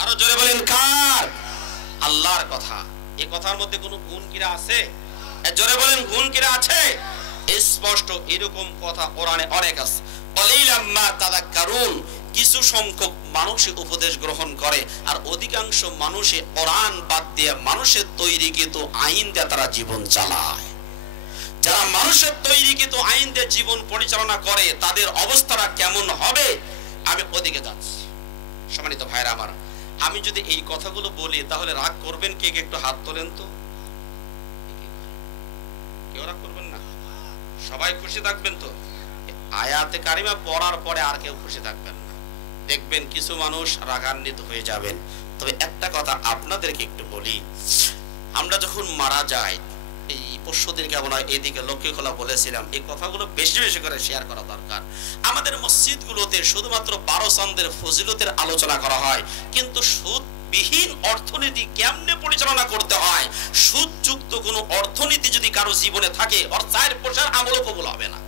আরো জোরে বলেন কার? আল্লাহর কথা। এই কথার মধ্যে কোনো গুণ কিরা আছে? জোরে বলেন গুণ কিরা আছে? স্পষ্ট এরকম কথা কোরআনে অনেক আছে। কলিলাম মা তাযাক্কারুন, কিছু সংখ্যক মানুষ উপদেশ গ্রহণ করে আর অধিকাংশ মানুষে কোরআন বাদ দিয়ে মানুষের তৈরিকৃত আইন দিয়ে তারা জীবন চালায়। যারা মানুষের তৈরিকৃত আইন দিয়ে জীবন পরিচালনা করে তাদের অবস্থাটা কেমন হবে আমি ওদিকে যাচ্ছি। সম্মানিত ভাইরা আমার, আমি যদি এই কথাগুলো বলি তাহলে রাগ করবেন কে? একটু হাত তোলেন তো। কেউ রাগ করবেন না? সবাই খুশি থাকবেন তো? আয়াতে কারিমা পড়ার পরে আর কেউ খুশি থাকবেন না, দেখবেন কিছু মানুষ রাগান্বিত হয়ে যাবেন। তবে একটা কথা আপনাদেরকে একটু বলি, আমরা যখন মারা যাই, এই পরশুদিন কেমন হয় এদিকে লক্ষ্মী খোলা বলেছিলাম, এই কথাগুলো বেশি বেশি করে শেয়ার করা দরকার। আমাদের মসজিদগুলোতে শুধুমাত্র 12 চাঁদের ফজিলতের আলোচনা করা হয়, কিন্তু সুদবিহীন অর্থনীতি কেমনে পরিচালনা করতে হয়, সুদযুক্ত কোনো অর্থনীতি যদি কারো জীবনে থাকে ওর 4 পয়সার আমলও কবুল হবে না,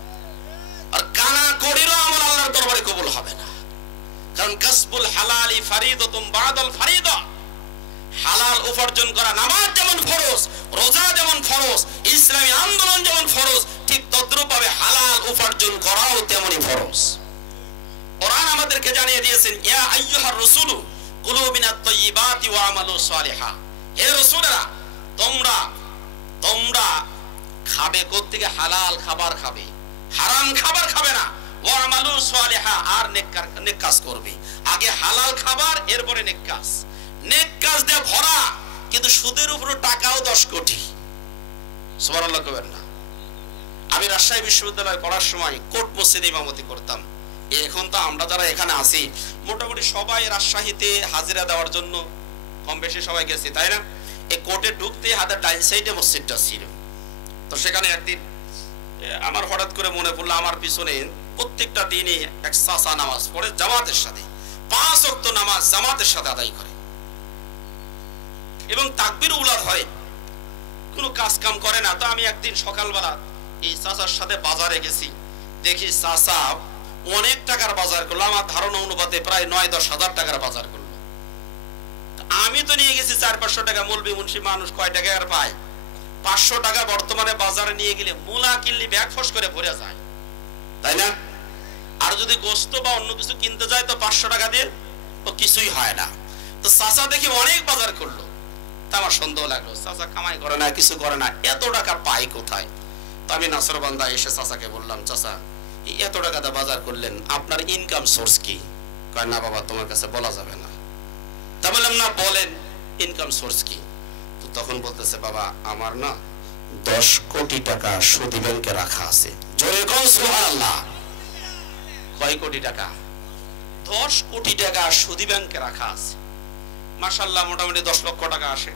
আর কানা করিরও আমল আল্লাহর দরবারে কবুল হবে না। কারণ কাসবুল হালালি ফারিদাতুম বাদাল ফারিদা, হালাল উপার্জন করা নামাজ যেমন ফরজ, রোজা যেমন ফরজ, ইসলামী আন্দোলন যেমন ফরজ, ঠিক তদ্রূপভাবে হালাল উপার্জন করাও তেমনি ফরজ। কোরআন আমাদেরকে জানিয়ে দিয়েছেন, ইয়া আইয়ুহার রাসূলু কুলু মিনাত তাইয়্যিবাতি ওয়া আমালু সালিহা, হে রাসূলেরা তোমরা খাবে কোত্থেকে? হালাল খাবার খাবে, হারাম খাবার খাবে না। ওয়া আমালু সালিহা, আর নেক কাজ করবে। আগে হালাল খাবার, এরপরে নেক কাজ। নেক কাজ দিয়ে ভরা, কিন্তু সুদের উপর টাকাও 10 কোটি। সুবহানাল্লাহ কবেন না? আমি রাজশাহী বিশ্ববিদ্যালয়ে পড়ার সময় কোট মসজিদে ইমামতি করতাম। এখন তো আমরা যারা এখানে আছি মোটামুটি সবাই রাজশাহীতে হাজিরা দেওয়ার জন্য কম বেশি সবাই গেছি, তাই না? এই কোর্টে ঢুকতে হাতের ডাইন সাইডে মসজিদটা ছিল। তো সেখানে একদিন আমার হঠাৎ করে মনে পড়লো, আমার পিছনে প্রত্যেকটা দিনই এক চাচা নামাজ পড়ে জামাতের সাথে, 5 ওয়াক্ত নামাজ জামাতের সাথে আদায় করে এবং তাকবীর উলাদ হয়, কোনো কাজ কাম করে না। তো আমি একদিন সকালবেলা এই চাচার সাথে বাজারে গেছি, দেখি চাচা অনেক টাকার বাজার করলো, আমার ধারণা অনুপাতে প্রায় 9-10 হাজার টাকার বাজার করলো। আমি তো নিয়ে গেছি 400-500 টাকা। মৌলবি মুন্সি মানুষ কয় টাকা আর পায়? 500 টাকা বর্তমানে বাজারে নিয়ে গেলে মূলা কিনলে ব্যাগ ফস করে ভরে যায়, তাই না? আর যদি গোস্ত বা অন্য কিছু কিনতে যায় তো 500 টাকা দিয়ে তো কিছুই হয় না। তো চাচা দেখি অনেক বাজার করলো, তা আমার সন্দেহ লাগলো, চাচা কামাই করে না, কিছু করে না, এত টাকা পাই কোথায়? তো আমি নাসরবান্দা এসে চাচাকে বললাম, চাচা এত টাকা দিয়ে বাজার করলেন, আপনার ইনকাম সোর্স কি? কয় না বাবা, তোমার কাছে বলা যাবে না। তা বললাম, না বলেন ইনকাম সোর্স কি? তো তখন বলতেছে, বাবা আমার না 10 কোটি টাকা সুদী ব্যাংকে রাখা আছে। জোরে কোন সুবহানাল্লাহ। কয় কোটি টাকা? 10 কোটি টাকা সুদী ব্যাংকে রাখা আছে। মাশাআল্লাহ, মোটামুটি 10 লক্ষ টাকা আসে,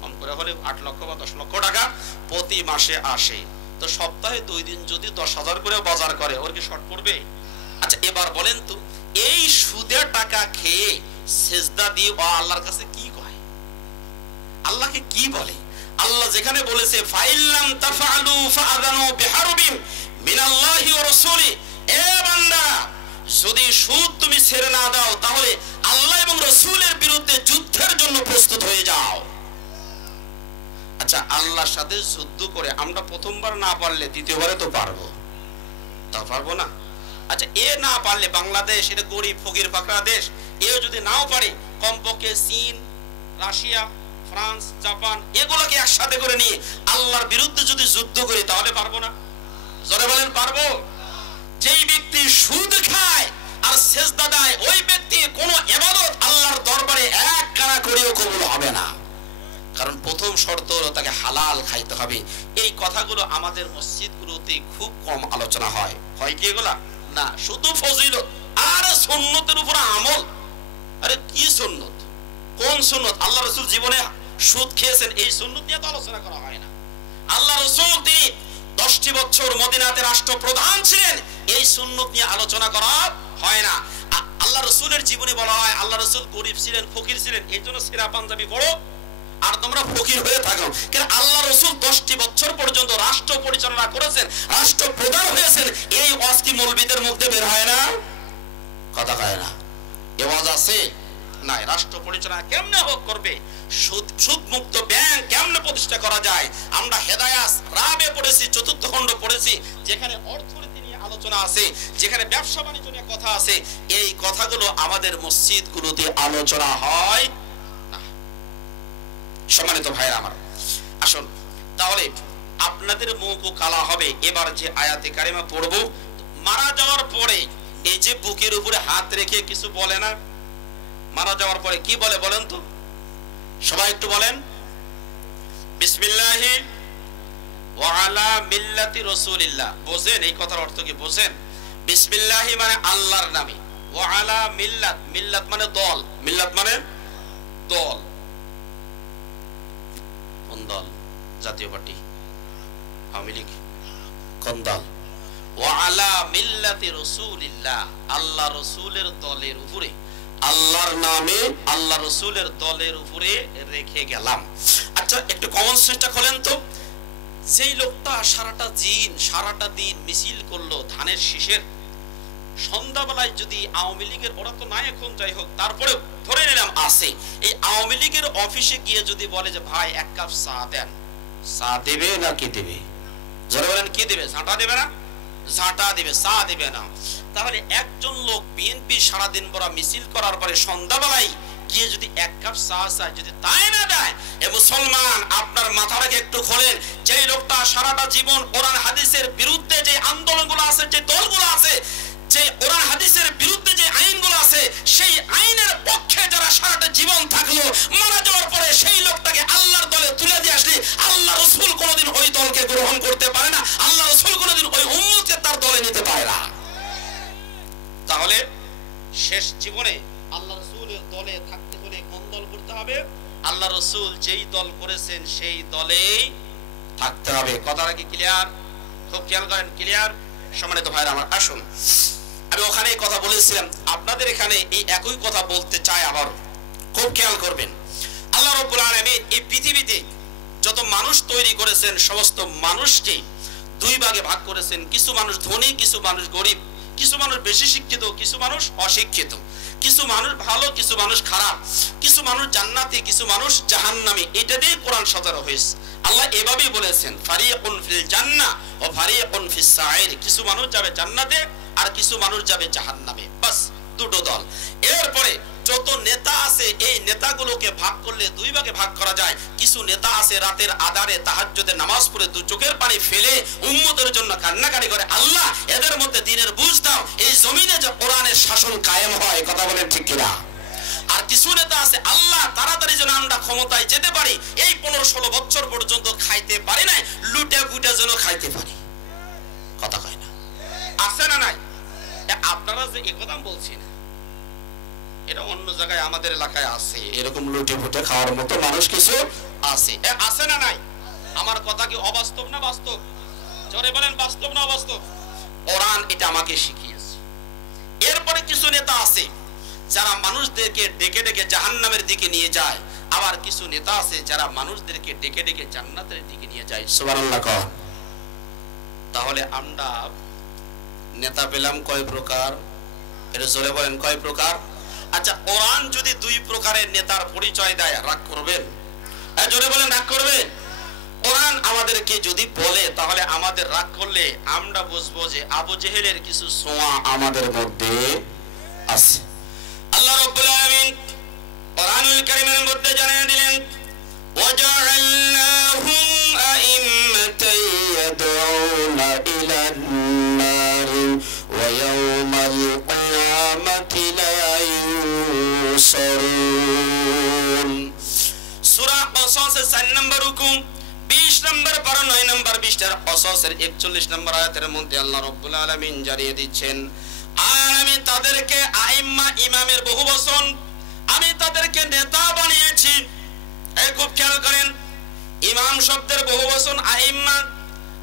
কম করে হলে 8 লক্ষ বা 10 লক্ষ টাকা প্রতি মাসে আসে। তো সপ্তাহে 2 দিন যদি 10,000 করে বাজার করে, ওর কি শর্ট পড়বে? আচ্ছা এবার বলেন তো, এই সুদের টাকা খেয়ে সেজদা দিয়ে ও আল্লাহর কাছে কি কয়? আল্লাহকে কি বলে? আল্লাহ যেখানে বলেছে ফাইল্লাম তাফআলু ফাআযানু বিহারবিন মিনাল্লাহি ওয়া রাসূলি, এ বান্দা যদি সুদ তুমি ছেড়ে না দাও তাহলে আল্লাহ এবং রাসূলের বিরুদ্ধে যুদ্ধের জন্য প্রস্তুত হয়ে যাও। আচ্ছা আল্লাহর সাথে যুদ্ধ করে আমরা প্রথমবার না পারলে দ্বিতীয়বারে তো পারবো, তা পারবো না? আচ্ছা এ না পারলে, বাংলাদেশ এটা গরিব ফকির ফাকরা দেশ, এও যদি নাও পারে কমপক্ষে চীন, রাশিয়া, ফ্রান্স, জাপান এগুলোকে একসাথে করে নিয়ে আল্লাহর বিরুদ্ধে যদি যুদ্ধ করি তাহলে পারবো না? জোরে বলেন পারবো? যেই ব্যক্তি সুদ খায় আর সেজদা দেয় ওই ব্যক্তি কোনো ইবাদত আল্লাহর দরবারে এক কানা করেও কবুল হবে না। কারণ প্রথম শর্ত হলো তাকে হালাল খাইতে হবে। এই কথাগুলো আমাদের মসজিদগুলোতে খুব কম আলোচনা হয়। হয় কি এগুলা? না, শুধু ফজিলত আর সুন্নতের উপর আমল। আরে কি সুন্নত? কোন সুন্নত? আল্লাহ রাসূল জীবনে সুদ খেয়েছেন, এই সুন্নত নিয়ে তো আলোচনা করা হয় না। আল্লাহ রাসূল তিনি 10টি বছর মদিনাতে রাষ্ট্রপ্রধান ছিলেন, এই সুন্নত নিয়ে আলোচনা করা হয় না। আল্লাহ রাসূলের জীবনে বলা হয় আল্লাহ রাসূল গরিব ছিলেন, ফকির ছিলেন, এই জন্য সেরা পাঞ্জাবি পরো আর তোমরা ফকির হয়ে থাকো। কারণ আল্লাহ রাসূল 10টি বছর পর্যন্ত রাষ্ট্র পরিচালনা করেছেন, রাষ্ট্রপ্রধান হয়েছেন। এই ওয়াজ কি মৌলবীদের মুখ দিয়ে বের হয় না? কথা কয় না, এ ওয়াজ আছে। নাই। রাষ্ট্র পরিচালনা কেমনে হোক করবে, সুদ মুক্ত ব্যাংক কেমনে প্রতিষ্ঠা করা যায়। আমরা হেদায়াত রাবে পড়েছি, চতুর্থ খণ্ড পড়েছি, যেখানে অর্থনীতি নিয়ে আলোচনা আছে, যেখানে ব্যবসা বাণিজ্য নিয়ে কথা আছে। এই কথাগুলো আমাদের মসজিদগুলোতে আলোচনা হয় না। সম্মানিত ভাইরা আমার, আসুন তাহলে আপনাদের মুখ কালা হবে। এবার যে আয়াতে কারিমা পড়ব, মারা যাওয়ার পরে এই যে বুকের উপরে হাত রেখে কিছু বলে না, মারা যাওয়ার পরে কি বলে বলেন তো, সবাই একটু বলেন। বিসমিল্লাহি ওয়া আলা মিল্লাতি রাসূলিল্লাহ। বোঝেন এই কথার অর্থ কি বোঝেন? বিসমিল্লাহি মানে আল্লাহর নামে, ওয়া আলা মিল্লাত, মিল্লাত মানে দল, মিল্লাত মানে দল। কোন দল? জাতীয় পার্টি, আওয়ামী লীগ, কোন দল? ওয়া আলা মিল্লাতি রাসূলিল্লাহ, আল্লাহ রাসূলের দলের উপরে, আল্লাহর নামে আল্লাহ রাসূলের দলের উপরে রেখে গেলাম। আচ্ছা একটু কমন সেন্সটা খোলেন তো। যেই লোকটা সারাটা দিন মিছিল করলো ধানের শীষের, সন্ধ্যাবেলায় যদি আওয়ামী লীগের, ওরা তো নাই এখন, যাই হোক তারপরে ধরে নিলাম আছে, এই আওয়ামী লীগের অফিসে গিয়ে যদি বলে যে ভাই এক কাপ চা দেন, চা দেবে না কি দেবে? জোরে বলেন কি দেবে? ঝাঁটা দেবে না? ঝাঁটা দেবে, চা দেবে না। তাহলে একজন লোক বিএনপি সারাদিন বড় মিছিল করার পরে সন্ধ্যাবেলায় গিয়ে যদি এক কাপ চা চায়, যদি তাই না দেয়, এ মুসলমান আপনার মাথাটাকে একটু খোলেন। যেই লোকটা সারাটা জীবন কোরআন হাদিসের বিরুদ্ধে যে আন্দোলনগুলো আছে, যে দলগুলো আছে, যে কোরআন হাদিসের বিরুদ্ধে যে আইনগুলো আছে, সেই আইনের পক্ষে যারা সারাটা জীবন থাকলো, মারা যাওয়ার পরে সেই লোকটাকে আল্লাহর দলে তুলে দিয়ে আসলে আল্লাহ রাসূল কোনোদিন ওই দলকে গ্রহণ করতে পারে না, আল্লাহ রাসূল কোনোদিন ওই উম্মতকে তার দলে নিতে পারে না। তাহলে শেষ জীবনে আল্লাহ রাসূলের দলে থাকতে হলে কোন দল করতে হবে? আল্লাহ রাসূল যেই দল করেছেন সেই দলেই থাকতে হবে। কথাটা কি ক্লিয়ার? খুব খেয়াল করেন, ক্লিয়ার? সম্মানিত ভাইরা আমার, আসুন আমি ওখানে কথা বলেছিলাম, আপনাদের এখানে এই একই কথা বলতে চাই আবার, খুব খেয়াল করবেন। আল্লাহ রাব্বুল আলামিন এই পৃথিবীতে যত মানুষ তৈরি করেছেন, সমস্ত মানুষকে দুই ভাগে ভাগ করেছেন। কিছু মানুষ ধনী, কিছু মানুষ গরিব, কিছু মানুষ বেশি শিক্ষিত, কিছু মানুষ অশিক্ষিত, কিছু মানুষ ভালো, কিছু মানুষ খারাপ, কিছু মানুষ জান্নাতি, কিছু মানুষ জাহান্নামী। এটা দিয়ে কোরআন সাজানো হয়েছে। আল্লাহ এভাবেই বলেছেন, ফারিকুন ফিল জান্নাহ ওয়া ফারিকুন ফিস সাঈর। কিছু মানুষ যাবে জান্নাতে আর কিছু মানুষ যাবে জাহান্নামে, বাস দুটো দল। এরপরে যত নেতা আছে, এই নেতাগুলোকে ভাগ করলে দুই ভাগে ভাগ করা যায়। কিছু নেতা আছে রাতের আধারে তাহাজ্জুদের নামাজ পড়ে দু চোখের পানি ফেলে উম্মতের জন্য কান্নাকাটি করে, আল্লাহ এদের মধ্যে দ্বীনের বুঝ দাও, এই জমিনে যে কোরআনের শাসন কায়েম হয়। কথা বলেন ঠিক কিনা? আর কিছু নেতা আছে, আল্লাহ তাড়াতাড়ি যেন আমরা ক্ষমতায় যেতে পারি, এই 15-16 বছর পর্যন্ত খাইতে পারি নাই, লুটে পুটে যেন খাইতে পারি। কথা কয় না? আছে না নাই? আপনারা যে একদম বলছি না, এটা অন্য জায়গায় আমাদের এলাকায় আছে, এরকম লুটে ফুটে খাওয়ার মতো মানুষ কিছু আছে। আছে না নাই? আমার কথা কি অবাস্তব না বাস্তব? জোরে বলেন, বাস্তব না অবাস্তব? কোরআন এটা আমাকে শিখিয়েছে। এরপরে কিছু নেতা আছে যারা মানুষদেরকে ডেকে ডেকে জাহান্নামের দিকে নিয়ে যায়, আবার কিছু নেতা আছে যারা মানুষদেরকে ডেকে ডেকে জান্নাতের দিকে নিয়ে যায়। সুবহানাল্লাহ। তাহলে আমরা নেতা পেলাম কয় প্রকার? এটা জোরে বলেন, কয় প্রকার? আচ্ছা, কোরআন যদি দুই প্রকারের নেতার পরিচয় দেয়, রাগ করবেন? জোরে বলেন, রাগ করবেন? কোরআন আমাদেরকে যদি বলে, তাহলে আমাদের রাগ করলে আমরা বুঝবো যে আবু জেহেলের কিছু ছোঁয়া আমাদের মধ্যে আছে। আল্লাহ রাব্বুল আলামিন কোরআনুল কারীমের মধ্যে জানিয়ে দিলেন, ওয়াজআলনাহুম আইম্মাতান ইয়াদউনা ইলান নারি ওয়া ইয়াওমাল কিয়ামাতি লা ইউসারুন। সূরা কসসের 4 নম্বর হুকুম, 20 নম্বর পারা 9 নম্বর 20 কসসের 41 নম্বর আয়াতের মধ্যে আল্লাহ রাব্বুল আলামিন জানিয়ে দিচ্ছেন, আর আমি তাদেরকে আইম্মা, ইমামের বহুবচন, আমি তাদেরকে নেতা বানিয়েছি। এই খুব খেয়াল করেন, ইমাম শব্দের বহুবচন আইম্মা,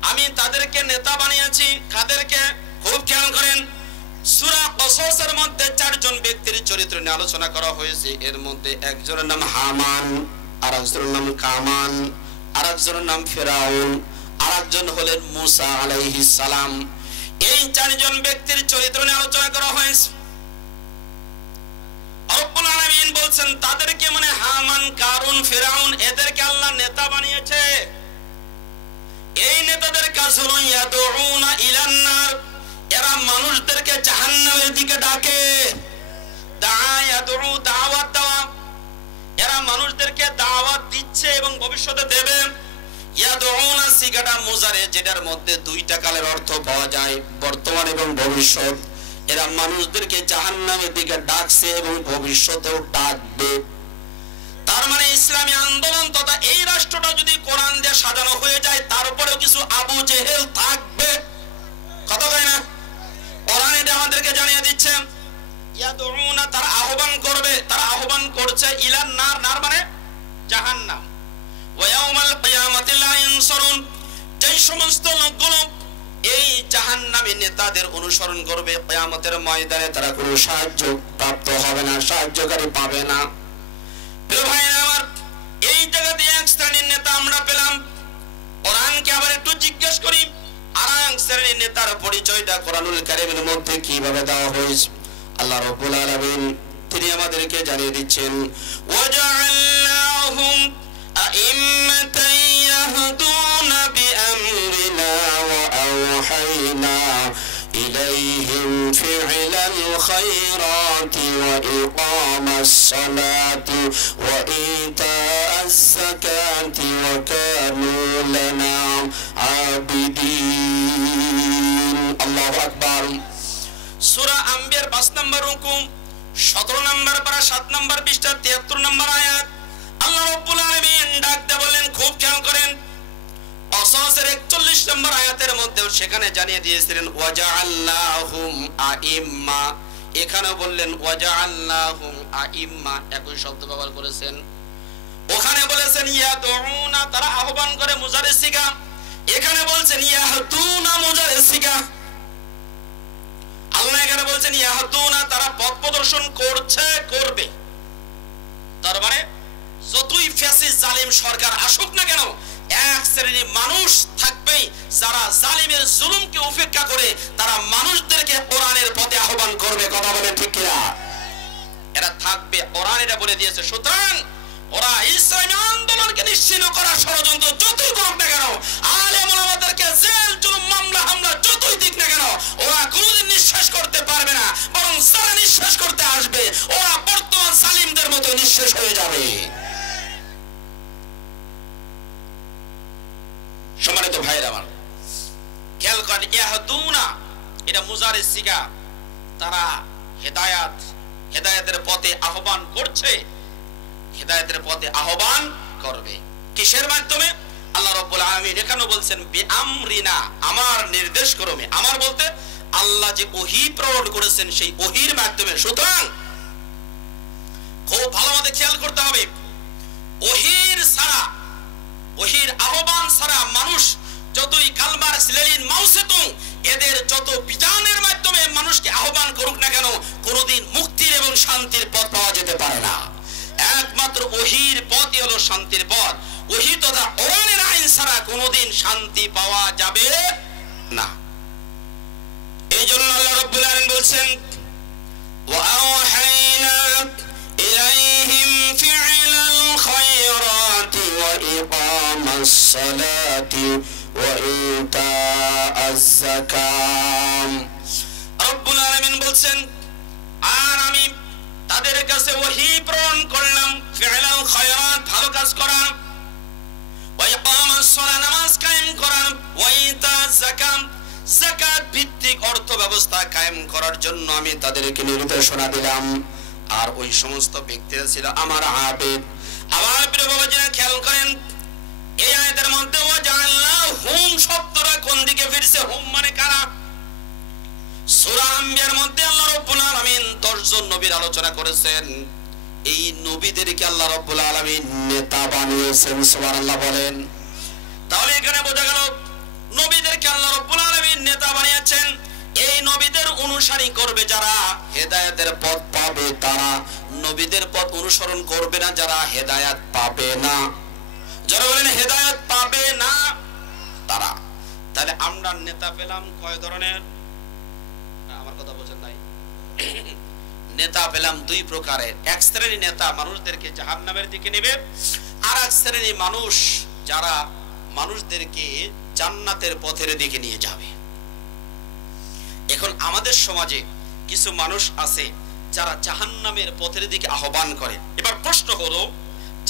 আমি তাদেরকে নেতা বানিয়েছি। কাদেরকে? খুব খেয়াল করেন, সূরা কসসের মধ্যে 4 জন ব্যক্তির চরিত্র নিয়ে আলোচনা করা হয়েছে। এর মধ্যে একজনের নাম হামান, আর একজনের নাম কামান, আর একজনের নাম ফিরাউন, আর একজন হলেন মুসা আলাইহিস সালাম। এই 4 জন ব্যক্তির চরিত্র নিয়ে আলোচনা করা হয়েছে। রব্বুল আলামিন বলছেন তাদেরকে মানে হামান, কারুন, ফিরাউন এদেরকে আল্লাহ নেতা বানিয়েছে। এই নেতাদের কাজ হলো ইয়াদউনা ইলান নার, এরা মানুষদেরকে জাহান্নামের দিকে ডাকে। দায়াদউ, দাওয়াত দেওয়া, এরা মানুষদেরকে দাওয়াত দিচ্ছে এবং ভবিষ্যতে দেবে। ইয়াদউনা সিগাটা মুজারে, যেটার মধ্যে দুইটা কালের অর্থ পাওয়া যায়, বর্তমান এবং ভবিষ্যৎ। এরা মানুষদেরকে জাহান্নামের দিকে ডাকছে এবং ভবিষ্যতেও ডাকবে। তার মানে ইসলামী আন্দোলন তথা এই রাষ্ট্রটা যদি কোরআন দিয়ে সাজানো হয়ে যায়, তারপরেও কিছু আবু জেহেল থাকবে। কথা কয় না? কোরআন এটা আমাদেরকে জানিয়ে দিচ্ছে। ইয়াদউনা, তারা আহ্বান করবে, তারা আহ্বান করছে ইলান নার, নার মানে জাহান্নাম। ওয়া ইয়াউমাল কিয়ামাতি লা ইনসারুন, যেই সমস্ত লোকগুলো এই জাহান্নামী নেতাদের অনুসরণ করবে, কিয়ামতের ময়দানে তারা কোনো সাহায্য প্রাপ্ত হবে না, সাহায্যকারী পাবে না। প্রিয় ভাইরা আমার, এই জায়গাতে এক শ্রেণীর নেতা আমরা পেলাম। কোরআনকে আবার একটু জিজ্ঞেস করি, আর এক শ্রেণীর নেতার পরিচয়টা কোরআনুল কারীমের মধ্যে কিভাবে দেওয়া হয়েছে। আল্লাহ রাব্বুল আলামিন তিনি আমাদেরকে জানিয়ে দিচ্ছেন, ওয়াজআলনাহুম আইম্মাতান ইয়াহদুনা বিআমরিনা ওয়া আওহাইনা ইলাইহিম ফি'লাল খায়রাতি ওয়া ইকামাস সালাতি ওয়া ইতাআজ যাকাতি ওয়া কানু লানা আবিদিন। আল্লাহু আকবার। সূরা আম্বিয়ার 5 নম্বর রুকু, 17 নম্বর পারা, 7 নম্বর পৃষ্ঠা, 73 নম্বর আয়াত। আল্লাহ রাব্বুল আলামিন ডাক দিয়ে বলেন, খুব খেয়াল করেন, অসসের 41 নম্বর আয়াতের মধ্যেও সেখানে জানিয়ে দিয়েছিলেন ওয়াজআলনাহুম আইম্মা, এখানেও বললেন ওয়াজআলনাহুম আইম্মা, একই শব্দ ব্যবহার করেছেন। ওখানে বলেছেন ইয়াদউনা, তারা আহ্বান করে, মুজারে সিগা। এখানে বলছেন ইয়াহদুনা, মুজারে সিগা। আল্লাহ এখানে বলছেন ইয়াহদুনা, তারা পথ প্রদর্শন করছে, করবে। তার মানে যতই ফ্যাসিস্ট জালিম সরকার আসুক না কেন, এক শ্রেণীর মানুষ থাকবেই যারা জালিমের জুলুমকে উপেক্ষা করে তারা মানুষদেরকে কোরআনের পথে আহ্বান করবে। কথা বলেন ঠিক কিনা? এরা থাকবে, কোরআন এটা বলে দিয়েছে। সুতরাং ওরা ইসলামী আন্দোলনকে নিশ্চিহ্ন করার ষড়যন্ত্র যতই করুক না কেন, আলেম ওলামাদেরকে জেল, জুলুম, মামলা, হামলা যতই দিক না কেন, ওরা কোনোদিন নিঃশ্বাস করতে পারবে না। বরং যারা নিঃশ্বাস করতে আসবে, ওরা বর্তমান সালিমদের মতো নিঃশ্বাস হয়ে যাবে। সম্মানিত ভাইরা আমার, খেয়াল করেন, ইয়াহদুনা এটা মুজারে সিগা, তারা হেদায়াত, হেদায়াতের পথে আহ্বান করছে, হেদায়েতের পথে আহ্বান করবে। কিসের মাধ্যমে? আল্লাহ রাব্বুল আলামিন এখানেও বলছেন বিআমরিনা, আমার নির্দেশ ক্রমে। আমার বলতে আল্লাহ যে ওহী প্রেরণ করেছেন সেই ওহীর মাধ্যমে। সুতরাং খুব ভালোভাবে খেয়াল করতে হবে, ওহীর ছাড়া, ওহীর আহ্বান ছাড়া মানুষ যতই কালমার্কস, লেনিন, মাও সেতুং এদের যত বিধানের মাধ্যমে মানুষকে আহ্বান করুক না কেন, কোনোদিন মুক্তির এবং শান্তির পথ পাওয়া যেতে পারে না। একমাত্র ওহীর পথই হলো শান্তির পথ। ওহী তথা কোরআনের আইন ছাড়া কোনোদিন শান্তি পাওয়া যাবে না। এই জন্য আল্লাহ রাব্বুল আলামিন বলছেন ওয়া আওহাইনা ইলাইহিম ফি'লাল খায়রাতি ওয়া ইকামাস সালাতি ওয়া ইতাআজ যাকাত। রাব্বুল আলামিন বলছেন, আর আমি তাদের কাছে ওহী প্রেরণ করলাম, ফি'লাল খায়রাত, ভালো কাজ করা, ওয়া ইকামাস সালাত, নামাজ কায়েম করা, ওয়া ইতাআজ যাকাত, যাকাত ভিত্তিক অর্থ ব্যবস্থা কায়েম করার জন্য আমি তাদেরকে নির্দেশনা দিলাম। আর ওই সমস্ত ব্যক্তিরা ছিল আমার আবেদ। আমার প্রিয় বাবাজিরা খেয়াল করেন, এই আয়াতের মধ্যে ওয়াজআলনাহুম শব্দটা কোন দিকে ফিরছে? হুম মানে কারা? সূরা আম্বিয়ার মধ্যে আল্লাহ রাব্বুল আলামিন 10 জন নবীর আলোচনা করেছেন। এই নবীদেরকে আল্লাহ রাব্বুল আলামিন নেতা বানিয়েছেন। সুবহানাল্লাহ বলেন। তাহলে এখানে বোঝা গেল নবীদেরকে আল্লাহ রাব্বুল আলামিন নেতা বানিয়েছেন। এই নবীদের অনুসরণ করবে যারা, হেদায়েতের পথ পাবে তারা। নবীদের পথ অনুসরণ করবে না যারা, হেদায়েত পাবে না। যারা বলেন হেদায়েত পাবে না তারা। তাহলে আমরা নেতা পেলাম কয় ধরনের? আমার কথা বোঝেন নাই? নেতা পেলাম দুই প্রকারের। এক শ্রেণী নেতা মানুষদেরকে জাহান্নামের দিকে নেবে, আর এক শ্রেণী মানুষ যারা মানুষদেরকে জান্নাতের পথের দিকে নিয়ে যাবে। এখন আমাদের সমাজে কিছু মানুষ আছে যারা জাহান্নামের পথের দিকে আহ্বান করে। এবার প্রশ্ন হলো,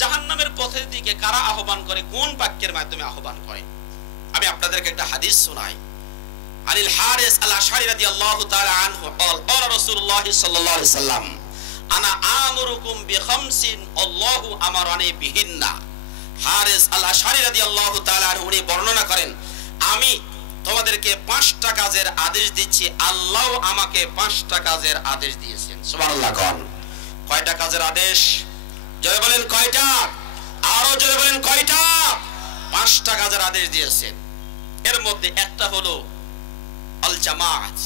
জাহান্নামের পথের দিকে কারা আহ্বান করে, কোন বাক্যের মাধ্যমে আহ্বান করে? আমি আপনাদেরকে একটা হাদিস শোনাই। আনিল হারিস আল আশআরি রাদিয়াল্লাহু তাআলা আনহু قال قال رسول الله صلى الله عليه وسلم انا امركم بخمسين الله امرني بهن। হারিস আল আশআরি রাদিয়াল্লাহু তাআলা আনহু উনি বর্ণনা করেন, আমি তোমাদেরকে 5টা কাজের আদেশ দিচ্ছি, আল্লাহ আমাকে 5টা কাজের আদেশ দিয়েছেন। সুবহানাল্লাহ। কয়টা কাজের আদেশ? জোরে বলেন কয়টা? আরো জোরে বলেন কয়টা? 5টা কাজের আদেশ দিয়েছেন। এর মধ্যে একটা হলো আল জামাত।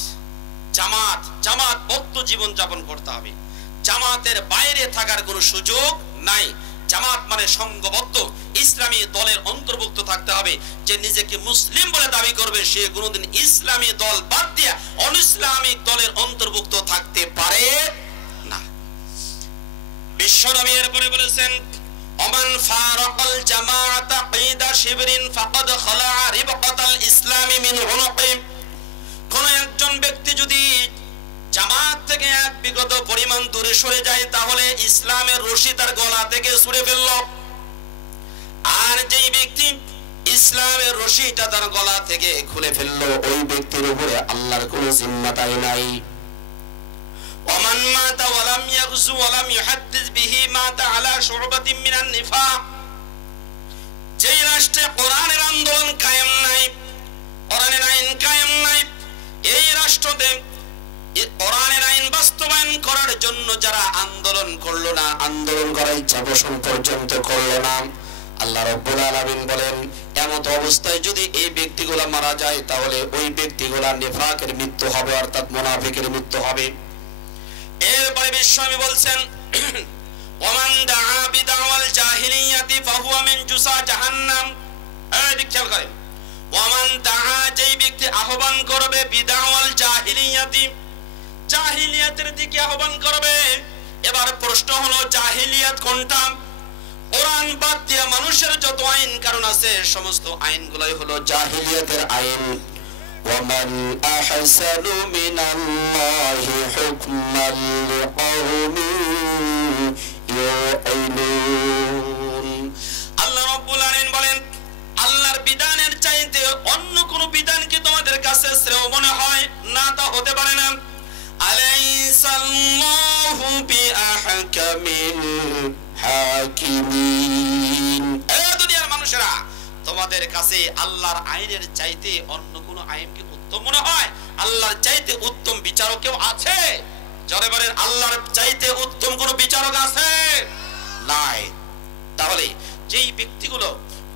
জামাতবদ্ধ জীবন যাপন করতে হবে। জামাতের বাইরে থাকার কোনো সুযোগ নাই। জামাত মানে সংঘবদ্ধ ইসলামী দলের অন্তর্ভুক্ত থাকতে হবে। যে নিজেকে মুসলিম বলে দাবি করবে সে কোনোদিন ইসলামী দল বাদ দিয়ে অনিসলামিক দলের অন্তর্ভুক্ত থাকতে পারে না। বিশ্বনবী এরপরে বলেছেন, ওমান ফারাকাল জামাআতা কিদা শিবরিন ফাকাদ খালা রিবকাতাল ইসলামি মিন উনুকি। কোন একজন ব্যক্তি যদি জামাত থেকে এক বিগত পরিমাণ দূরে সরে যায় তাহলে ইসলামের রশি তার গলা থেকে ছুঁড়ে ফেলল। আর যেই ব্যক্তি ইসলামের রশিটা তার গলা থেকে খুলে ফেললো ওই ব্যক্তির উপরে আল্লাহর কোনো জিম্মাদারি নাই। ওমান মাতা ওয়া লাম ইয়াগজু ওয়া লাম ইউহাদ্দিস বিহি মাতা আলা শু'বাতিন মিনান নিফাক। যেই রাষ্ট্রে কোরআনের আন্দোলন কায়েম নাই, কোরআনের আইন কায়েম নাই, এই রাষ্ট্রতে কোরআনের আইন বাস্তবায়ন করার জন্য যারা আন্দোলন করলো না, আন্দোলন করার ইচ্ছা পোষণ পর্যন্ত করলো না, আল্লাহ রাব্বুল আলামিন বলেন এমত অবস্থায় যদি এই ব্যক্তিগুলা মারা যায় তাহলে ওই ব্যক্তিগুলা নিফাকের মৃত্যু হবে, অর্থাৎ মুনাফিকের মৃত্যু হবে। এরপরে বিশ্বনবী বলছেন, ওমান দাআ বিদাওয়াল জাহিলিয়াতি ফাহুয়া মিন জুসা জাহান্নাম। এই খেয়াল করেন, ওমান দাআ যেই ব্যক্তি আহ্বান করবে বিদাওয়াল জাহিলিয়াতি, জাহিলিয়াতের দিকে আহ্বান করবে। এবার প্রশ্ন হলো জাহিলিয়াত কোনটা? কোরআন বাদ দিয়ে মানুষের যত আইন কারণ আছে সমস্ত আইনগুলোই হলো জাহিলিয়াতের আইন। ওয়ামান আহসানু মিনাল্লাহি হুকমান লিকাওমিন ইউকিনুন। আল্লাহ রাব্বুল আলামিন বলেন, আল্লাহর বিধানের চাইতে অন্য কোন বিধান কি তোমাদের কাছে শ্রেয় মনে হয়? না, তা হতে পারে না। আলাইসাল্লাহু বিআহকামিল হাকিমিন। এই দুনিয়ার মানুষেরা, তোমাদের কাছে আল্লাহর আইনের চাইতে অন্য কোন আইন কি উত্তম মনে হয়? আল্লাহর চাইতে উত্তম বিচারক কেউ আছে? জোরে বলেন, আল্লাহর চাইতে উত্তম কোন বিচারক আছে? নাই। তাহলে যেই ব্যক্তিগুলো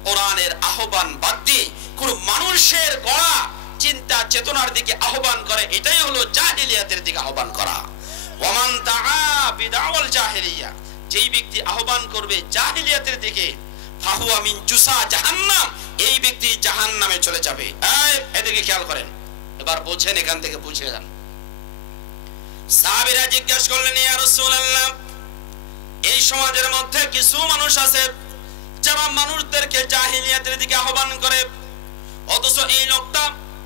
কোরআনের আহ্বান বাদ দিয়ে কোন মানুষের গড়া চিন্তা চেতনার দিকে আহ্বান করে, এটাই হলো জাহিলিয়াতের দিকে আহ্বান করা। ওমান দাআ বিদাওয়াল জাহিলিয়া, যেই ব্যক্তি আহ্বান করবে জাহিলিয়াতের দিকে, ফাহুয়া মিন জুসা জাহান্নাম, এই ব্যক্তি জাহান্নামে চলে যাবে। এদিকে খেয়াল করেন, এবার বুঝেন, এখান থেকে বুঝে যান। সাহাবীরা জিজ্ঞাসা করলেন, ইয়া রাসূলুল্লাহ, এই সমাজের মধ্যে কিছু মানুষ আছে যারা মানুষদেরকে জাহিলিয়াতের দিকে আহ্বান করে, অথচ এই লোকটা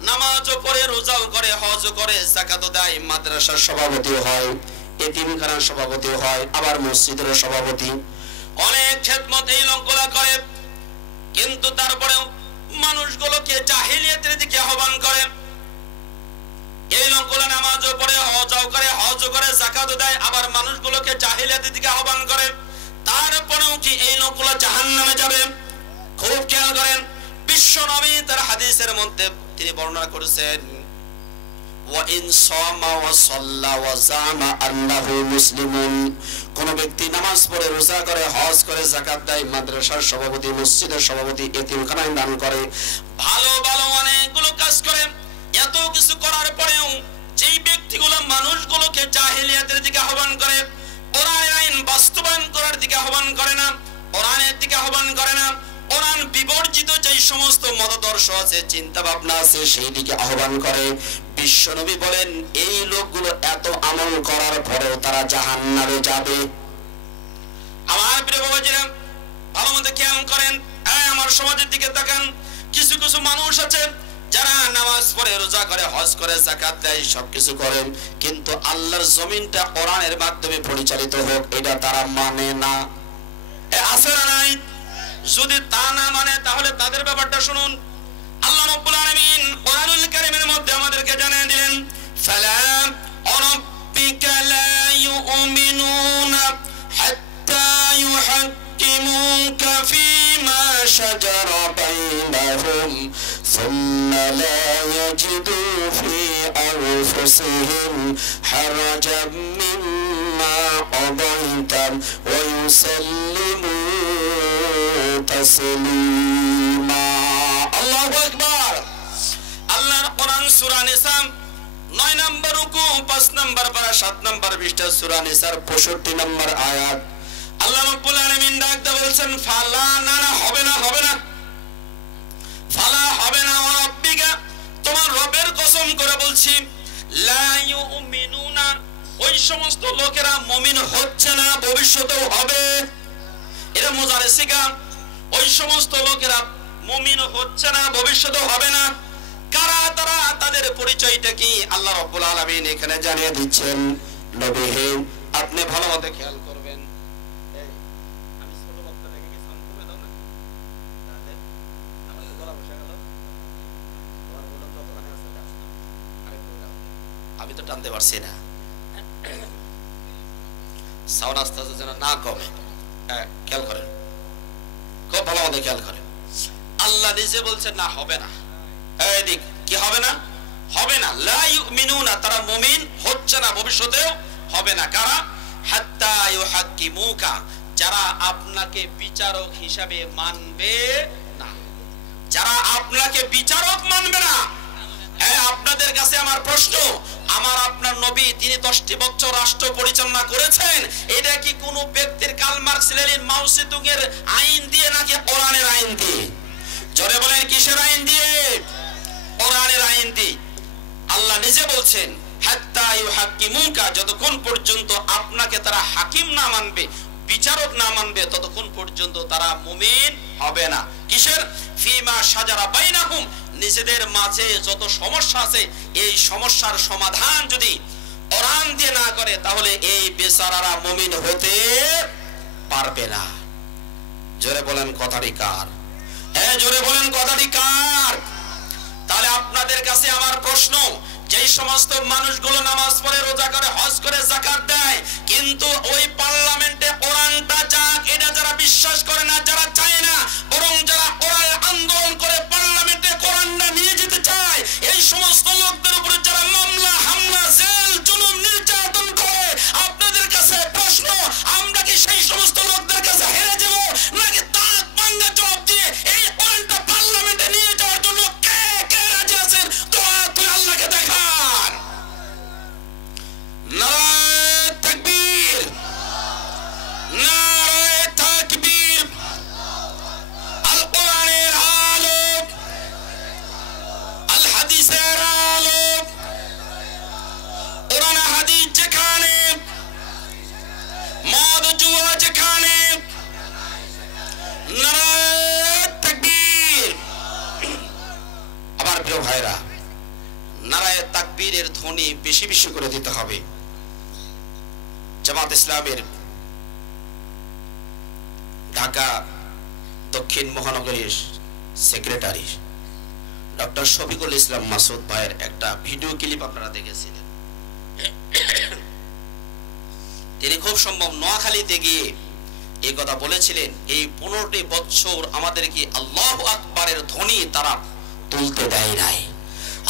নামাজও পড়ে, রোজাও করে, হজও করে, যাকাতও দেয়, মাদ্রাসার সভাপতি হয়, এতিমখানার সভাপতি হয়, আবার মসজিদের সভাপতি, অনেক খেদমত এই লোকগুলা করে, কিন্তু তারপরেও মানুষগুলোকে জাহিলিয়াতের দিকে আহ্বান করে। এই লোকগুলো নামাজও পড়ে, হজও করে, যাকাতও দেয়, আবার মানুষগুলোকে জাহিলিয়াতের দিকে আহ্বান করে, তারপরেও কি এই লোকগুলো জাহান্নামে যাবে? খুব খেয়াল করেন, বিশ্ব নবী তার হাদিসের মধ্যে তিনি বর্ণনা করেছেন, ওয়া ইন সামা ওয়া সাল্লা ওয়া জামা আন্নাহু মুসলিমুন, কোন ব্যক্তি নামাজ পড়ে, রোজা করে, হজ করে, যাকাত দেয়, মাদ্রাসার সভাপতি, মসজিদের সভাপতি, এতিমখানায় দান করে, ভালো ভালো অনেকগুলো কাজ করে, এত কিছু করার পরেও যেই ব্যক্তিগুলো মানুষগুলোকে জাহিলিয়াতের দিকে আহ্বান করে, কোরআনের আইন বাস্তবায়ন করার দিকে আহ্বান করে না, কোরআনের দিকে আহ্বান করে না, কোরআন বিবর্জিত যে সমস্ত মতাদর্শ আছে, চিন্তা ভাবনা আছে, সেই দিকে আহ্বান করে, বিশ্বনবী বলেন এই লোকগুলো এত আমল করার পরেও তারা জাহান্নামে যাবে। আমার প্রিয় বাবাজিরা ভালো মতো খেয়াল করেন, আমার সমাজের দিকে তাকান। কিছু কিছু মানুষ আছে যারা নামাজ পড়ে, রোজা করে, হজ করে, যাকাত দেয়, সবকিছু করেন, কিন্তু আল্লাহর জমিনটা কোরআনের মাধ্যমে পরিচালিত হোক এটা তারা মানে না। আছে না নাই? যদি তা না মানে তাহলে তাদের ব্যাপারটা শুনুন। আল্লাহ রাব্বুল আলামিন কোরআনুল কারীমের মধ্যে আমাদেরকে জানিয়ে দিলেন, ফালা রাব্বিকা লা ইউমিনুনা হাত্তা ইউহাক্কিমুকা ফীমা শাজারা বাইনাহুম সুম্মা লা ইয়াজিদু ফী আনফুসিহিম হারাজাম মিম্মা কাদাইতা ওয়া ইউসাল্লিমু তাসলিমা। আল্লাহু আকবার। আল্লাহর কোরআন সূরা নিসা 9 নম্বর রুকু, 5 নম্বর পারা, 7 নম্বর পৃষ্ঠা, সূরা নিসার 65 নম্বর আয়াত। আল্লাহ রাব্বুল আলামিন ডাকতে বলছেন, ফালা না না হবে না, হবে না, ফালা হবে না, ওয়া রাব্বিকা তোমার রবের কসম করে বলছি, লা ইউমিনুনা ওই সমস্ত লোকেরা মুমিন হচ্ছে না, ভবিষ্যতেও হবে। এটা মুজারে সিগা, ওই সমস্ত লোকেরা মুমিন হচ্ছে না, ভবিষ্যতেও হবে না। কারা তারা, তাদের পরিচয়টা কি আল্লাহ রাব্বুল আলামিন এখানে জানিয়ে দিচ্ছেন। নবী হে আপনি ভালো মতো খেয়াল করবেন। আমি ছোট বক্তা দেখে কি সাউন্ড কমে দাও না, তাহলে আমাদের গলা বসে গেল। তোমার বললাম যতখানে আছে আরেকটু দাও, আমি তো টানতে পারছি না, সাউন্ড আস্তে আস্তে যেন না কমে। খেয়াল করেন, খুব ভালো মতো খেয়াল করেন। আল্লাহ নিজে বলছেন না, হবে না। এদিক কি হবে না? হবে না। লা ইউমিনুনা তারা মুমিন হচ্ছে না, ভবিষ্যতেও হবে না। কারা? হাত্তা ইউহাক্কিমুকা যারা আপনাকে বিচারক হিসাবে মানবে না, যারা আপনাকে বিচারক মানবে না। আপনাদের কাছে আমার প্রশ্ন, আমার আপনার নবী তিনি 10টি বছর রাষ্ট্র পরিচালনা করেছেন, এটা কি কোন ব্যক্তির কার্ল মার্কস, লেনিন, মাও সেতুং এর আইন দিয়ে নাকি কোরআনের আইন দিয়ে? জোরে বলেন কিসের আইন দিয়ে? কোরআনের আইন দিয়ে। আল্লাহ নিজে বলছেন হাত্তা ইউহাক্কিমুকা যতক্ষণ পর্যন্ত আপনাকে তারা হাকিম না মানবে, বিচারক না মানবে, ততক্ষণ পর্যন্ত তারা মুমিন হবে না। কিসের? ফিমা শাজারা বাইনাহুম নিজেদের মাঝে যত সমস্যা আছে এই সমস্যার সমাধান যদি কোরআন দিয়ে না করে তাহলে এই বেচারারা মুমিন হতে পারবে না। জোরে বলেন কথাটি কার? জোরে বলেন কথাটি কার? তাহলে আপনাদের কাছে আমার প্রশ্ন, যেই সমস্ত মানুষগুলো নামাজ পড়ে, রোজা করে, হজ করে, যাকাত দেয়, কিন্তু ওই পার্লামেন্টে কোরআনটা যাক এটা যারা বিশ্বাস করে না, যারা চায় না, বরং যারা কোরআন আন্দোলন করে পার্লামেন্টে কোরআনটা নিয়ে যেতে চায়, এই সমস্ত লোকদের উপরে যারা মামলা, হামলা, জেল, জুলুম, নির্যাতন করে, আপনাদের কাছে প্রশ্ন, আমরা কি সেই সমস্ত লোকদের কাছে হেরে যাব নাকি তাক ভাঙা জবাব দিয়ে এই কোরআনটা পার্লামেন্টে নিয়ে যাওয়ার জন্য কে কে রাজি আছেন? তো তুই আল্লাহকে দেখান। নারায়ে তাকবীর, নারায়ে তাকবীর। আল কোরআনের আলো, আল হাদিসের আলো, কোরআন হাদিস যেখানে, মদ জুয়া যেখানে, নারায়ে তাকবীর। আমার প্রিয় ভাইরা, নারায়ে তাকবীরের ধ্বনি বেশি বেশি করে দিতে হবে। জামাত ইসলামের ঢাকা দক্ষিণ মহানগরীর সেক্রেটারি ডক্টর শফিকুল ইসলাম মাসুদ ভাইয়ের একটা ভিডিও ক্লিপ আপনারা দেখেছিলেন। তিনি খুব সম্ভব নোয়াখালীতে গিয়ে এই কথা বলেছিলেন, এই 15টি বছর আমাদেরকে আল্লাহু আকবারের ধ্বনি তারা তুলতে দেয় নাই।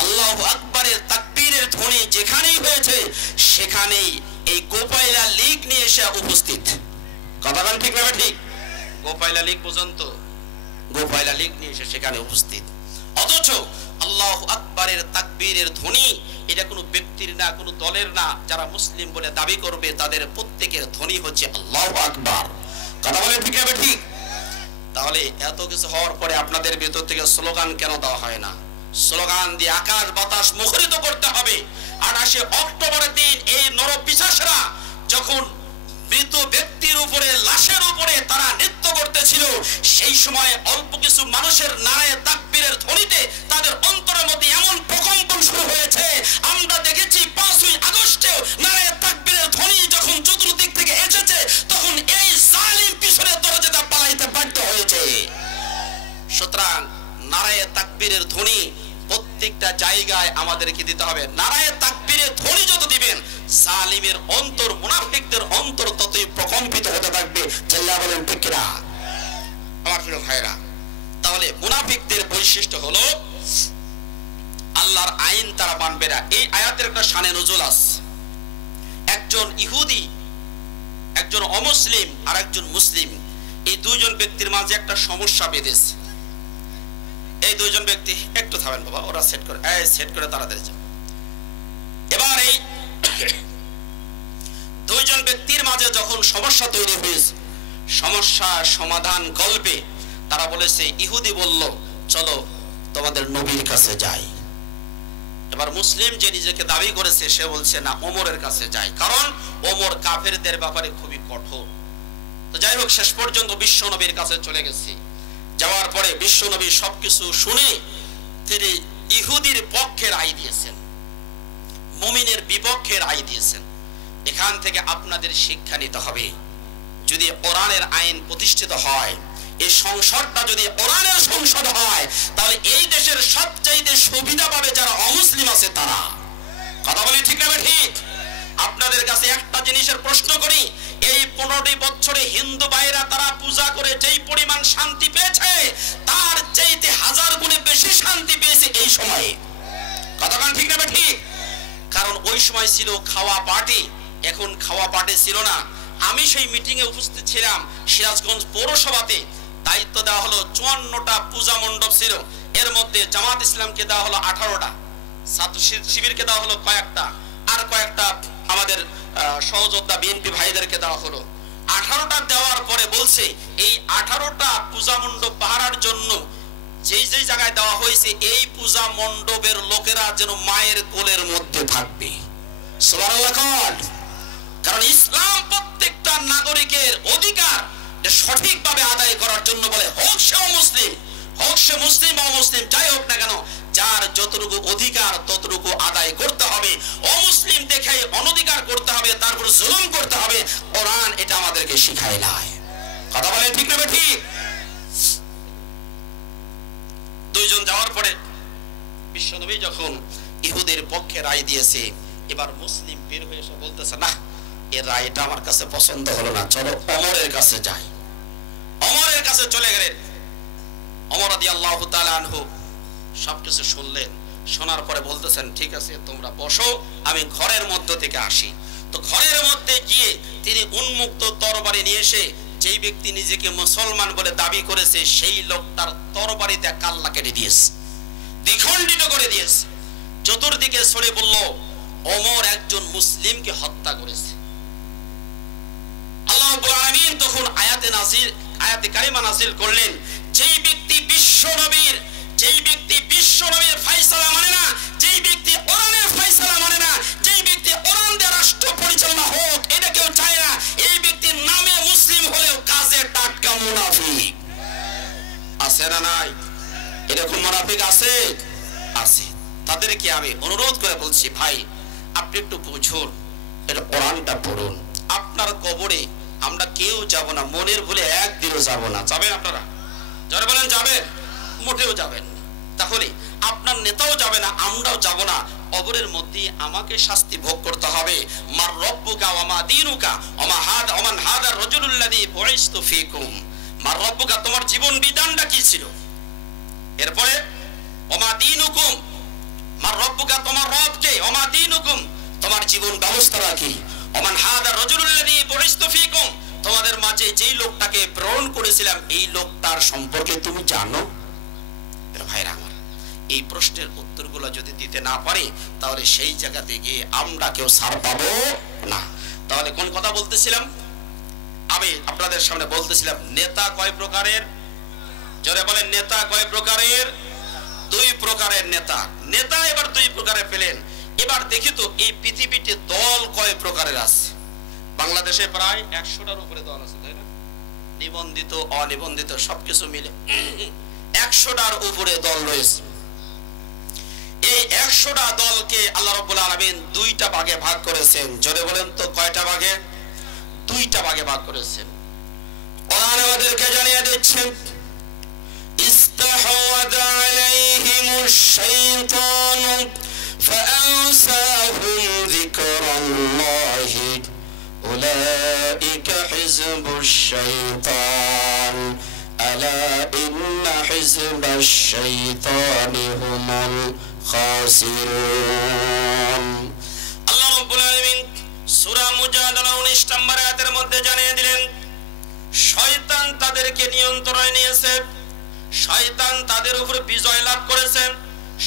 আল্লাহু আকবারের তাকবীরের ধ্বনি যেখানেই হয়েছে সেখানেই এই গোপাইলা লীগ নিয়ে এসে উপস্থিত। কথা বলেন ঠিক না ঠিক? গোপাইলা লীগ পর্যন্ত, গোপাইলা লীগ নিয়ে এসে সেখানে উপস্থিত। অথচ আল্লাহু আকবারের তাকবীরের ধ্বনি এটা কোনো ব্যক্তির না, কোনো দলের না। যারা মুসলিম বলে দাবি করবে তাদের প্রত্যেকের ধ্বনি হচ্ছে আল্লাহু আকবার। কথা বলেন ঠিক না ঠিক? তাহলে এত কিছু হওয়ার পরে আপনাদের ভেতর থেকে স্লোগান কেন দেওয়া হয় না? স্লোগান দিয়ে আকাশ বাতাস মুখরিত করতে হবে। 28 অক্টোবরের দিন এই নরপিশাচরা যখন মৃত ব্যক্তির উপরে, লাশের উপরে তারা নৃত্য করতেছিল, সেই সময় অল্প কিছু মানুষের নারায়ে তাকবীরের ধ্বনিতে তাদের অন্তরের মধ্যে এমন প্রকম্পন শুরু হয়েছে। আমরা দেখেছি 5ই আগস্টেও নারায়ে তাকবীরের ধ্বনি যখন চতুর্দিক থেকে এসেছে, তখন এই জালিম পিছনের দরজাটা পালাইতে বাধ্য হয়েছে। সুতরাং নারায়ে তাকবীরের ধ্বনি প্রত্যেকটা জায়গায় আমাদেরকে দিতে হবে। নারায়ে তাকবীরের ধ্বনি যত দিবেন, জালিমের অন্তর, মুনাফিকদের অন্তর ততই প্রকম্পিত হতে থাকবে। আল্লাহ বলেন ঠিক কিনা আমার প্রিয় ভাইরা? তাহলে মুনাফিকদের বৈশিষ্ট্য হলো আল্লাহর আইন তারা মানবে না। এই আয়াতের একটা শানে নজুল আছে। একজন ইহুদি, একজন অমুসলিম আর একজন মুসলিম, এই দুইজন ব্যক্তির মাঝে একটা সমস্যা বেঁধেছে। এই দুইজন ব্যক্তি একটু থামেন বাবা, ওরা সেট করে, সেট করে তাড়াতাড়ি যাও। এবার এই দুইজন ব্যক্তির মাঝে যখন সমস্যা তৈরি হয়েছে, সমস্যা সমাধান গল্পে তারা বলেছে, ইহুদি বলল চলো তোমাদের নবীর কাছে যাই। এবার মুসলিম যে নিজেকে দাবি করেছে সে বলছে না, ওমরের কাছে যাই, কারণ ওমর কাফেরদের ব্যাপারে খুবই কঠোর। তো যাই হোক, শেষ পর্যন্ত বিশ্ব নবীর কাছে চলে গেছি। যাওয়ার পরে বিশ্ব নবী সবকিছু শুনে তিনি ইহুদির পক্ষে রায় দিয়েছেন, মুমিনের বিপক্ষে রায় দিয়েছেন। এখান থেকে আপনাদের শিক্ষা নিতে হবে, যদি কোরআনের আইন প্রতিষ্ঠিত হয়, এই সংসদটা যদি কোরআনের সংসদ হয়, তাহলে এই দেশের সবচাইতে সুবিধা পাবে যারা অমুসলিম আছে তারা। কথা বলি ঠিক না ঠিক? আপনাদের কাছে একটা জিনিসের প্রশ্ন করি, এই 15টি বছরে হিন্দু ভাইরা তারা পূজা করে যেই পরিমাণ শান্তি পেয়েছে, তার চাইতে 1000 গুণে বেশি শান্তি পেয়েছে এই সময়ে। কথা বলেন ঠিক না ঠিক? কারণ ওই সময় ছিল খাওয়া পার্টি, এখন খাওয়া পার্টি ছিল না। আমি সেই মিটিং এ উপস্থিত ছিলাম সিরাজগঞ্জ পৌরসভাতে। দায়িত্ব দেওয়া হলো 54টা পূজা মণ্ডপ ছিল, এর মধ্যে জামাত ইসলামকে দেওয়া হলো 18টা, ছাত্র শিবিরকে দেওয়া হলো কয়েকটা, আর কয়েকটা আমাদের সহযোদ্ধা বিএনপি ভাইদেরকে দেওয়া হলো। 18টা দেওয়ার পরে বলছে এই 18টা পূজা মণ্ডপ পাহারার জন্য যেই যেই জায়গায় দেওয়া হয়েছে, এই পূজা মণ্ডপের লোকেরা যেন মায়ের কোলের মধ্যে থাকবে। সুবহানাল্লাহ। কারণ ইসলাম প্রত্যেকটা নাগরিকের অধিকার সঠিকভাবে আদায় করার জন্য বলে, হোক সে মুসলিম, হোক সে মুসলিম বা অমুসলিম, যাই হোক না কেন, যার যতটুকু অধিকার ততটুকু আদায় করতে হবে। অমুসলিম দেখে অনধিকার করতে হবে, তারপর জুলুম করতে হবে, কোরআন এটা আমাদেরকে শিখায় নাই। কথা বলেন ঠিক না ঠিক? দুইজন যাওয়ার পরে বিশ্বনবী যখন ইহুদের পক্ষে রায় দিয়েছে, এবার মুসলিম বের হয়ে এসে বলতেছে, না এর রায়টা আমার কাছে পছন্দ হলো না, চলো ওমরের কাছে যাই। ওমরের কাছে চলে গেলেন। ওমর রাদিয়াল্লাহু তাআলা আনহু সবকিছু শুনলেন, শোনার পরে বলতেছেন, ঠিক আছে তোমরা বসো, আমি ঘরের মধ্য থেকে আসি। তো ঘরের মধ্যে গিয়ে তিনি উন্মুক্ত তরবারি নিয়ে এসে, যেই ব্যক্তি নিজেকে মুসলমান বলে দাবি করেছে সেই লোকটার তরবারিতে কাল্লা কেটে দিয়েছে, দ্বিখণ্ডিত করে দিয়েছে। চতুর্দিকে ছড়ে বলল, ওমর একজন মুসলিমকে হত্যা করেছে। আল্লাহ রাব্বুল আলামিন তখন আয়াতে কারিমা নাযিল করলেন, যেই ব্যক্তি বিশ্ব নবীর ফয়সালা মানে না, যেই ব্যক্তি কোরআনের ফয়সালা মানে না, যেই ব্যক্তি কোরআন দিয়ে রাষ্ট্র পরিচালনা হোক এটা কেউ চায় না, এই ব্যক্তির নামে মুসলিম হলেও কাজে টাটকা মুনাফিক। আছে না নাই? এরকম মুনাফিক আছে? আছে। তাদেরকে আমি অনুরোধ করে বলছি, ভাই আপনি একটু বুঝুন, এটা কোরআনটা পড়ুন। আপনার কবরে আমরা কেউ যাব না, মনের ভুলে একদিনও যাব না। যাবেন আপনারা? যারা বলেন যাবেন, মোটেও যাবেন না। তাহলে আপনার নেতাও যাবে না, আমরাও যাব না। কবরের মধ্যে আমাকে শাস্তি ভোগ করতে হবে। মার রব্বুকা ওয়া মা দীনুকা ওয়া মান হাদা রাজুলুল্লাযী বুইসতু ফীকুম। মার রব্বুকা, তোমার জীবন বিধানটা কি ছিল? এরপরে ওয়া মা দীনুকুম, মার রব্বুকা, তোমার রব কে? ওয়া মা দীনুকুম, তোমার জীবন ব্যবস্থাটা কি? ওয়া মান হাদা রাজুলুল্লাযী বুইসতু ফীকুম, তোমাদের মাঝে যেই লোকটাকে প্রেরণ করেছিলাম এই লোকটার সম্পর্কে তুমি জানো? ভাইরা আমার, এই প্রশ্নের উত্তরগুলো যদি দিতে না পারি, তাহলে সেই জায়গাতে গিয়ে আমরা কেউ ছাড় পাবো না। তাহলে কোন কথা বলতেছিলাম? আমি আপনাদের সামনে বলতেছিলাম, নেতা কয় প্রকারের? জোরে বলেন, নেতা কয় প্রকারের? দুই প্রকারের নেতা, নেতা এবার দুই প্রকারে পেলেন। এবার দেখি তো এই পৃথিবীতে দল কয় প্রকারের আছে। বাংলাদেশে প্রায় 100টার উপরে দল আছে, তাই না? নিবন্ধিত অনিবন্ধিত সবকিছু মিলে 100টার উপরে দল রয়েছে। এই 100টা দলকে আল্লাহ রাব্বুল আলামিন দুইটা ভাগে ভাগ করেছেন। জোরে বলেন তো কয়টা ভাগে? দুইটা ভাগে ভাগ করেছেন। কোরআন আমাদেরকে জানিয়ে দিচ্ছেন, ইস্তাহওয়াযা আলাইহিমুশ শাইতানু ফাআনসাহুম যিকরাল্লাহি উলাইকা হিজবুশ শাইতান আলা ইন্না হিজবাশ শাইতানি হুমুল খাসিরুন। আল্লাহ রাব্বুল আলামিন সূরা মুজাদালা 19 নম্বর আয়াতের মধ্যে জানিয়ে দিলেন, শয়তান তাদেরকে নিয়ন্ত্রণে নিয়েছে, শয়তান তাদের উপর বিজয় লাভ করেছে,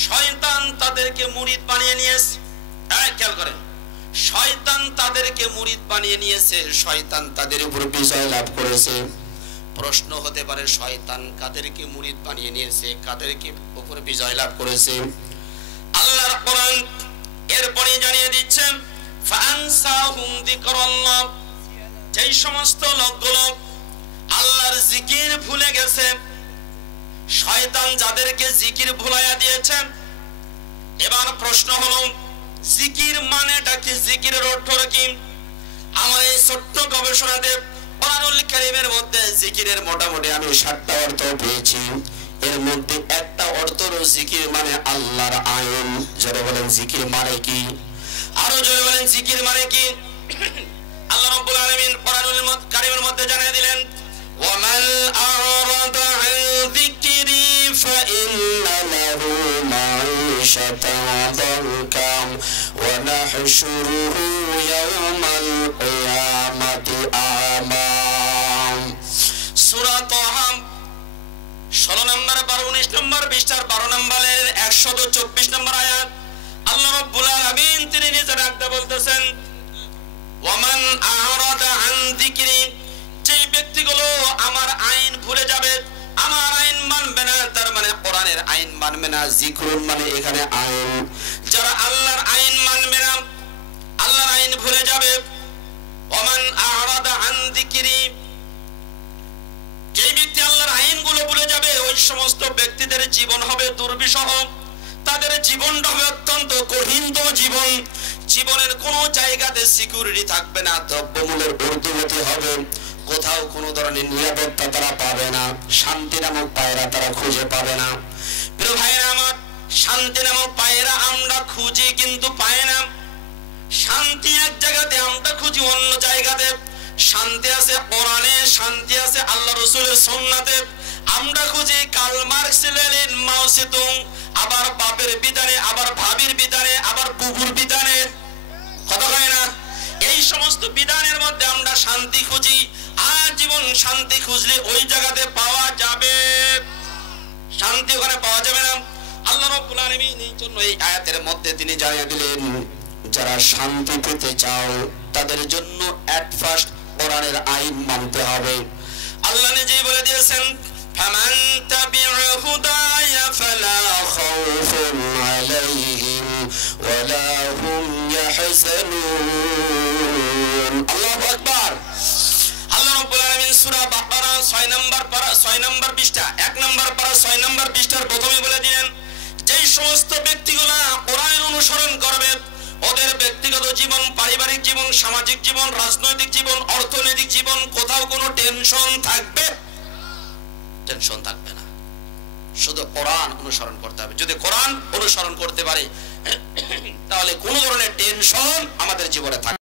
শয়তান তাদেরকে মুরিদ বানিয়ে নিয়েছে। খেয়াল করেন, শয়তান তাদেরকে মুরিদ বানিয়ে নিয়েছে, শয়তান তাদের উপর বিজয় লাভ করেছে। প্রশ্ন হতে পারে, শয়তান কাদেরকে মুরিদ বানিয়ে নিয়েছে, কাদেরকে উপর বিজয় লাভ করেছে? আল্লাহর কোরআন এরপরে জানিয়ে দিচ্ছেন, ফাআনসাহুম যিকরাল্লাহ, যেই সমস্ত লোকগুলো আল্লাহর জিকির ভুলে গেছে, শয়তান যাদেরকে জিকির ভুলাইয়া দিয়েছে। এবার প্রশ্ন হলো, জিকির মানেটা কি? জিকিরের অর্থ কি? আমার এই ছোট্ট গবেষণাতে কোরআনুল কারীমের মধ্যে জিকিরের মোটামুটি আমি 7টা অর্থ পেয়েছি। এর মধ্যে একটা অর্থ হলো জিকির মানে আল্লাহর আইন। জোরে বলেন জিকির মানে কি? আরো জোরে বলেন জিকির মানে কি? আল্লাহ রাব্বুল আলামিন কোরআনুল কারীমের মধ্যে জানিয়ে দিলেন, ওয়ামান আ'রাদা আন যিকরি ফাইন্না লাহু মাঈশাতান দানকা ওয়া নাহশুরুহু ইয়াওমাল কিয়ামাতি আমা। সূরা তাহা 16 নম্বর 19 নম্বর 12 নম্বরের 124 নম্বর আয়াত আল্লাহ রাব্বুল আলামিন তিনি নিজে ডাকতে বলতেছেন, ওয়ামান আ'রাদা আন যিকরি, যে ব্যক্তিগুলো আমার আইন ভুলে যাবে, আমার আইন মানবে না, তার মানে কোরআনের আইন মানবে না। যিকরুন মানে এখানে আইন। যারা আল্লাহর আইন মানবে না, আল্লাহর আইন ভুলে যাবে, ওয়ামান আ'রাদা আন যিকরি, যে ব্যক্তি আল্লাহর আইনগুলো ভুলে যাবে, ওই সমস্ত ব্যক্তিদের জীবন হবে দুর্বিষহ, তাদের জীবনটা হবে অত্যন্ত কঠিন জীবন। জীবনের কোনো জায়গাতে সিকিউরিটি থাকবে না, দ্রব্যমূল্যের ঊর্ধ্বগতি হবে, কোথাও কোনো ধরনের নিরাপত্তা তারা পাবে না, শান্তি নামক পায়রা তারা খুঁজে পাবে না। প্রিয় ভাইরা আমার, শান্তি নামক পায়রা আমরা খুঁজি কিন্তু পাই না। শান্তি এক জায়গাতে, আমরা খুঁজি অন্য জায়গাতে। শান্তি আছে কোরআনে, শান্তি আছে আল্লাহ রাসূলের সুন্নাতে। আমরা খুঁজি কার্ল মার্কস, লেনিন, মাও সেতুং, আবার বাপের বিধানে, আবার ভাবির বিধানে, আবার বুবুর বিধানে, কথা কয় না? এই সমস্ত বিধানের মধ্যে আমরা শান্তি খুঁজি। আর জীবন শান্তি খুঁজলে ওই জায়গাতে পাওয়া যাবে, শান্তি ওখানে পাওয়া যাবে না। আল্লাহ রাব্বুল আলামিন এই জন্য এই আয়াতের মধ্যে তিনি জানিয়ে দিলেন, যারা শান্তি পেতে চাও তাদের জন্য এট ফার্স্ট কোরআনের আইন মানতে হবে। আল্লাহ নিজেই বলে দিয়েছেন, ফামান তাবি'a হুদায়া ফালা খাউফুন আলাইহিম ওয়ালা হুম ইয়াহজানুন। আল্লাহু আকবার। আল্লাহ রাব্বুল আলামিন সূরা বাকারা 6 নম্বর পারা 6 নম্বর পৃষ্ঠা 1 নম্বর পারা 6 নম্বর পৃষ্ঠার প্রথমে বলে দিলেন, যেই সমস্ত ব্যক্তিগুলো কোরআন অনুসরণ করবে, ওদের ব্যক্তিগত জীবন, পারিবারিক জীবন, সামাজিক জীবন, রাজনৈতিক জীবন, অর্থনৈতিক জীবন, কোথাও কোনো টেনশন থাকবে? টেনশন থাকবে না। শুধু কোরআন অনুসরণ করতে হবে। যদি কোরআন অনুসরণ করতে পারে তাহলে কোনো ধরনের টেনশন আমাদের জীবনে থাকবে